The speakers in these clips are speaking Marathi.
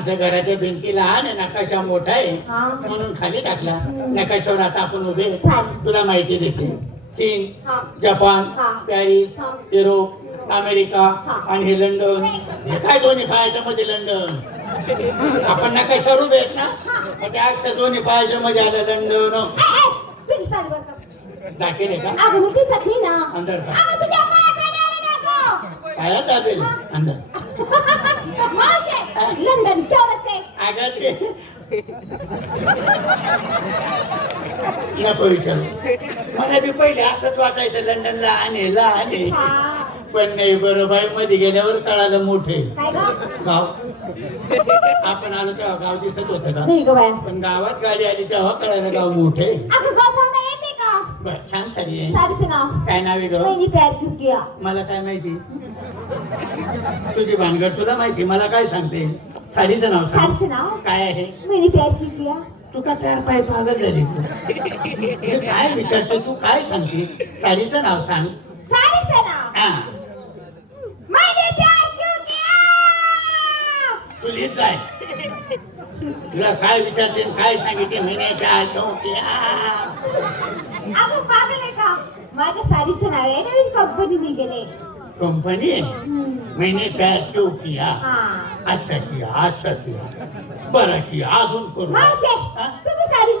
आमच्या घराच्या भिंती लहान आहे नकाशा मोठा आहे हा. म्हणून खाली टाकला नकाशावर आता आपण उभे आहे. चालेल. तुला माहिती देते चीन हा. जपान हा. पॅरिस हा. युरोप अमेरिका हा. आणि हे लंडन हे काय दोन्ही पायाच्या मध्ये लंडन आपण नकाशावर उभे आहेत ना मग त्या अक्षर दोन्ही पायाच्या मध्ये आलं लंडन ए, ए, तुझी साडी बरं का? दाखल आहे का अगं मग दिसत नाही ना अंदर का अगं तुझ्या पायाखाली आलं ना गं. काय दाबेल अंदर मावशे, लंडन नको विचारू. मला बी पहिले असंच वाटायचं लंडनला आणि आहे हा. पण नाही बरं बाई मध्ये गेल्यावर कळालं मोठे? गाव. आपण आलो तेव्हा गाव दिसत होतं का. पण गावात गाडी आली तेव्हा कळालं गाव मोठे. बर छान साडी आहे. साडीचं नाव? काय नाव आहे ग? मला काय माहिती? तुझी भानगड तुला माहिती? मला काय सांगते? साडीचं नाव सांग. साडीचं नाव? काय आहे? मैंने प्यार किया तू का प्यार पाय पागल झाली? तू हे काय विचारते तू काय सांगते? साडीचं नाव सांग. साडीचं नाव? हा. मैंने प्यार क्यों किया तू लिहित जाय. तुला काय विचारते? आणि काय सांगितले? महिने प्यार क्यों किया? अगं पागल आहे का? माझ्या साडीचं नाव आहे नवीन कंपनी गेले. कंपनी आहे मैंने प्यार क्यों किया हा. अच्छा किया अच्छा किया बरं किया अजून करू. मावशे? तुम्ही साडी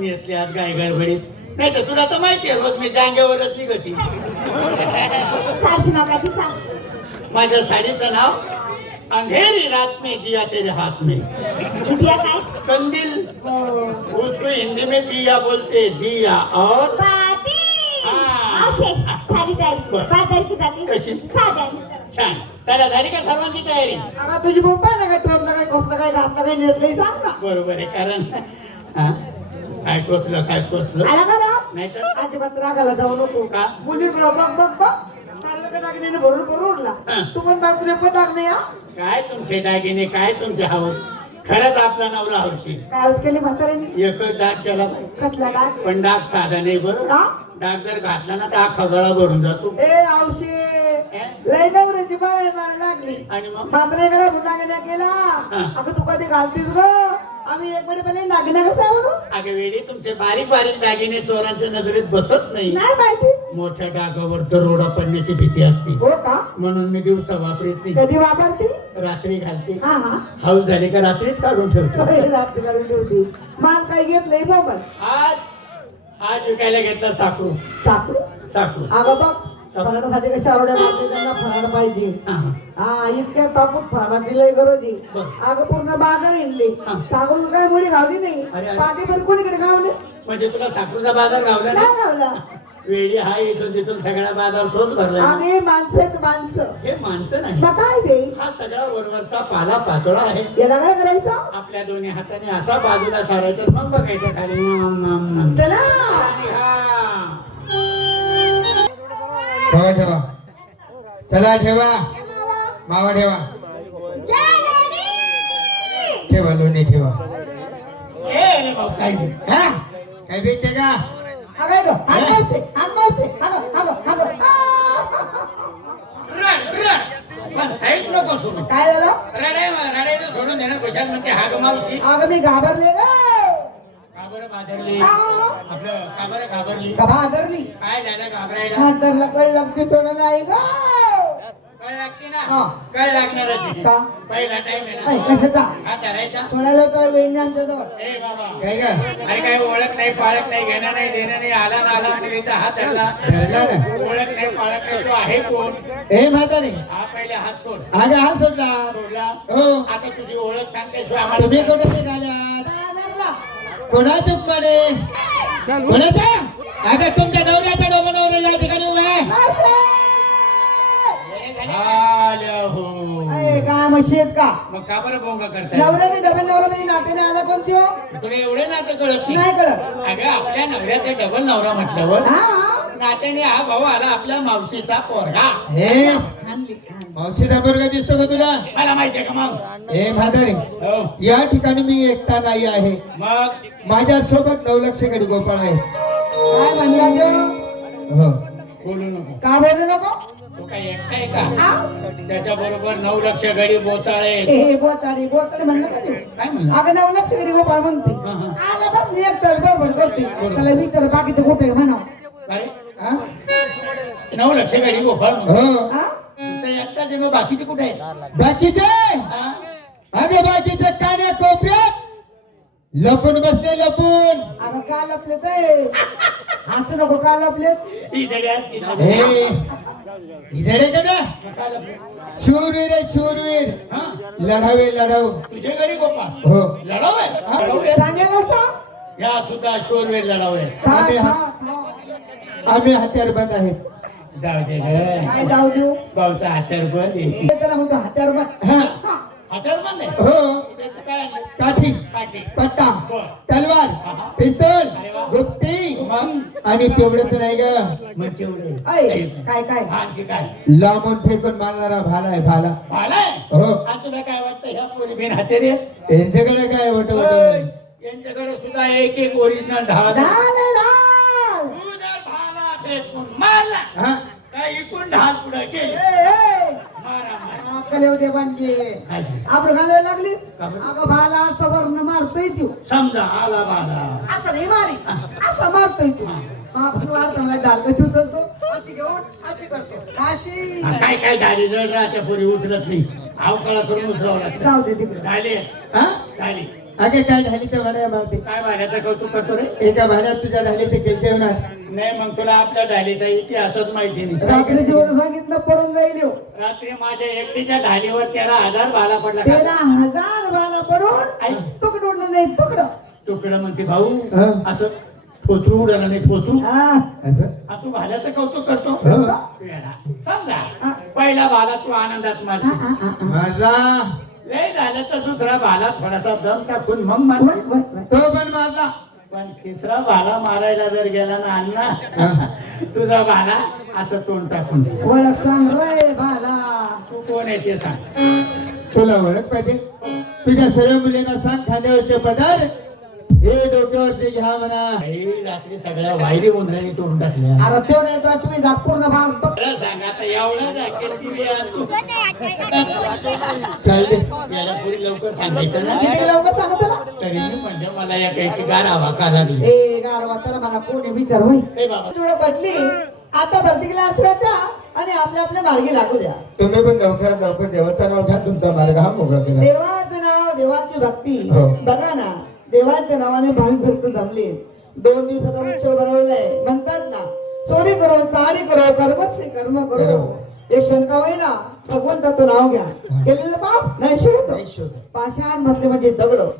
नेसली? आज गडबडीत. नाही तर तुला तर माहिती आहे रोज मी जांगेवरच निघती. साडीचं नाव काय ते सांग. माझ्या साडीचं नाव अंधेरी रात में दिया तेरे हाथ में. दिया काय? कंदिल. हो. उसको हिंदी में दिया बोलते दिया और? बाती. हा. तयारी बरं. जाते छान. चला झाली का सर्वांची तयारी? तुझी काय टोचलं काय खोकलं काय घातलं काय नेसलंय सांग ना. बरोबर आहे कारण हा? काय टोचलं काय टोचलं आला का राव नाही तर अजिबात रागाला जाऊ नको. का? मुलीकडं बघ बघ बघ. सारलं का टाकण्याने भरून भरून उडला? हा. तू पण बाय तुला पण हा? काय तुमचे दागिने काय तुमचे हाऊस खरंच आपला नवरा हौशी. काय हाऊस केली म्हाताऱ्याने? एकच डाग केला पाहिजे कसला टाक पण डाग साधा नाही बरोबर? डाग जर घातला ना तर अख्खा गळा भरून जातो. ए औशे लय नवऱ्याची बाळ लागली. आणि मग? म्हाताऱ्याकडे भुटागण्या केला. हा. अगं तू कधी घालतीस ग? आम्ही एक मिनिट पहिले नागण्या कसा म्हणून? अगं वेळी तुमचे बारीक बारीक दागिने चोरांच्या नजरेत बसत नाही. नाही माहिती. मोठ्या डागावर दरोडा पडण्याची भीती असते. हो का? म्हणून मी दिवसा वापरत नाही. कधी वापरती? रात्री घालते. हा हा. हाऊस झाली का रात्रीच काढून ठेवतो. रात्री काढून ठेवती. माल काही घेतलंय बाबा? आज आज विकायला घेतला साखरू. साखरू? साखरू. अगं बघ फराडासाठी कशा आरोड्या मारते त्यांना? फराड पाहिजे. हा. इतक्या टाकूत फराडा दिलंय गरोजी. अगं पूर्ण बाजार हिंडली. हा. साखरून काय मुली घावली नाही. पाठी पण कोणीकडे घावले म्हणजे तुला साखरूचा बाजार गावला नाही? घावला वेळी हा इथून तिथून सगळा बाजार तोच भरला अगं हे माणसं. माणसं हे माणसं नाही. मग काय ते? हा सगळा वरवरचा पाला पातोळा आहे. याला काय करायचं? आपल्या दोन्ही हाताने असा बाजूला सारायचा मग बघायचं खाली. नाम, नाम, नाम. चला. आणि हा. ठेवा ठेवा. चला ठेवा. मावा ठेवा. ठेवा लोणी ठेवा. ए रे भाऊ काय. हा? काय भेटते का? अगं गं हात मावसे हात मावसे अगं अगं अगं रड, रड. पण साईड नको सोडू काय झालं रडाय रडायचं सोडून देणं कशात म्हणते हा गमावशी अगं मी घाबरले ग बाधरली. आपलं घाबरली का भादरली काय झालं घाबरायला हाताला कळ लागते ग लागते ना हा. कळ लागणारच आहे. का? पहिला टाइम आहे ऐ, ना कशाचा हा धरायचा सोडायला तर वेळ नाही ए बाबा. काय का अरे काय ओळख नाही पाळख नाही घेणं नाही देणं नाही आला ना आला मुलीचा हात धरला धरला ना. ओळख नाही पाळख नाही तो आहे कोण? ए म्हातारे. हा पहिले हात सोड. अगं हा सोडला. सोडला? हो. आता तुझी ओळख सांगल्याशिवाय तुम्ही आम्हाला कुठे बाजारला. कोणाचं मध्ये कोणाचा? अगं तुमच्या नवऱ्याचा डोबा नवरा या ठिकाणी उभा आहे! आल्या हो काय म्हशी आहेत का? मग का बरं बोंगा करताय? नवऱ्याने डबल नवरा म्हणजे नात्याने आला कोणती हो? तुला एवढे नातं कळत नाही. नाही कळत. अगं आपल्या नवऱ्याचा डबल नवरा म्हटल्यावर हा. नात्याने हा भाऊ आला आपल्या मावशीचा पोरगा. ए मावशीचा पोरगा दिसतो का तुला? मला माहितीये का मग? ए म्हातारे हो. या ठिकाणी मी एकटा नाही आहे. मग? माझ्या सोबत नवलक्ष गडी गोपाळ आहे. काय म्हणला तो हो. बोलू नको. का बोलू नको? तो काय एकटा आहे का? आव. त्याच्या बरोबर नऊ लक्ष गडी बोचाळे. ए हे बोताडी बोताडी म्हणलं का ते? काय म्हणलं? अगं नऊ लक्ष गडी गोपाळ म्हणते. आला बस एक तास बडबड करते. त्याला विचार बाकीचं कुठे म्हणा अरे? हा? नऊ लक्ष गडी गोपाळ म्हणतो. हो. हा? तू तर एकटाच आहे मग बाकीचे कुठे आहेत? बाकीचे? हा? अगं बाकीचे कान्या कोपऱ्यात. लपून बसले लपून. अगं का लपले ते हसू नको का लपलेत? जगात ती ना. हे इजडे का? ना? शूरवीर आहे शूरवीर. हा? लढावे लढाव तुझे गडी गोपाळ? हो. लढाव आहे? हा? लढाऊ आहे. सांगेल असं या सुद्धा शोरवेर लढाव आहे. आम्ही हा- हत्यार बंद आहेत. जाऊ दे ग. काय जाऊ देऊ? भाऊचा हातर बंद आहे. हे त्याला म्हणतो हत्यार बन हा. हातर बंद आहे? हो. इथे तू काय आणलं? काठी. काठी. पट्टा. तलवार. गुप्ती आणि तेवढंच नाही ग. मग ऐ काय काय? आणखी काय? लांबून फेकून मारणारा भाला आहे भाला. भाला आहे? हो. आणि तुला काय वाटतं ह्या पोरी बिन हातेरी आहे? यांच्याकडे काय वट ओय, वट यांच्याकडे सुद्धा एक एक ओरिजिनल ढाल आहे. डाल, डाल. तू जर भाला फेकून मारला हा. काय इकडून ढाल पुढे ए, केली ए. मारा मारा. काय झालं? आपण घालायला लागली? का बरं? अगं भाला असं वर्ण मारतोय तू समजा आला बाला असं नाही मारी. असं मारतोय तू आपण वाढतो मला डाल कशी उचलतो अशी घेऊन अशी करतो. अशी. हा, काय काय दारी जड राहत्या पोरी उचलत नाही. अवकाळा करून उचलावं लागतं. जाऊ दे तिकडे. झाली. हा? झाली. अगे काय ढालीच्या भाड्या मारते. काय भाड्याचं कौतुक करतो रे? एका भाड्यात तुझ्या ढालीचे केलचे होणार. नाही मग तुला आपल्या ढालीचा इतिहासच माहिती नाही. रात्री जेवण सांगितलं पडून जाईल ह्यो. रात्री माझ्या एकटीच्या ढालीवर तेरा हजार भाला पडला तेरा हजार भाला पडून तुकडं उडलं नाही तुकडं. तुकडं म्हणते भाऊ हा. असं थोतरू उडालं हा. असं? हा, तू भाल्याचं कौतुक करतो? हो. येडा. समजा पहिला भाला तू आनंदात माझा. लय झालं तर दुसरा भाला थोडासा दम टाकून मग मार. वय, वय, वय. तो पण माझा. पण तिसरा भाला मारायला जर गेला ना. अण्णा तुझा भाला असं तोंड टाकून दे. ओळख सांग रे भाला तू कोण आहे ते सांग. तुला ओळख पाहिजे. तुझ्या सर्व मुलींना सांग खांद्यावरचे पदार हे डोक्यावरती घ्या म्हणा. आई, रात्री सगळ्या वायरी गोंधळी तोडून टाकल्या. अरे तो नाही तो तुम्ही जा पूर्ण भाग बघ. खरं सांग आता एवढा जॅकेटची वेळ आहे तू. चालते याला पुढे लवकर सांगायचं ना? किती लवकर सांगा त्याला? तरी मी म्हणलं मला या काही गार हवा का लागली? ए गारवा तर मला कोणी विचार होय ए बाबा. तुला पटली आता भरती क्लास द्या आणि आपल्या आपल्या मार्गी लागू द्या. तुम्ही पण लवकरात लवकर देवाचं नाव घ्या तुमचा मार्ग हा मोकळा केला. देवाचं नाव देवाची भक्ती. हो. बघा ना देवाच्या नावाने भाविक भक्त जमले दोन दिवसाचा उत्सव बनवलाय म्हणतात ना चोरी करो चारी करो कर्मच कर्म करो. एक शंका होईना भगवंताचं नाव घ्या. केलेलं पाप नाही शोध. पाषाण म्हटले म्हणजे दगड.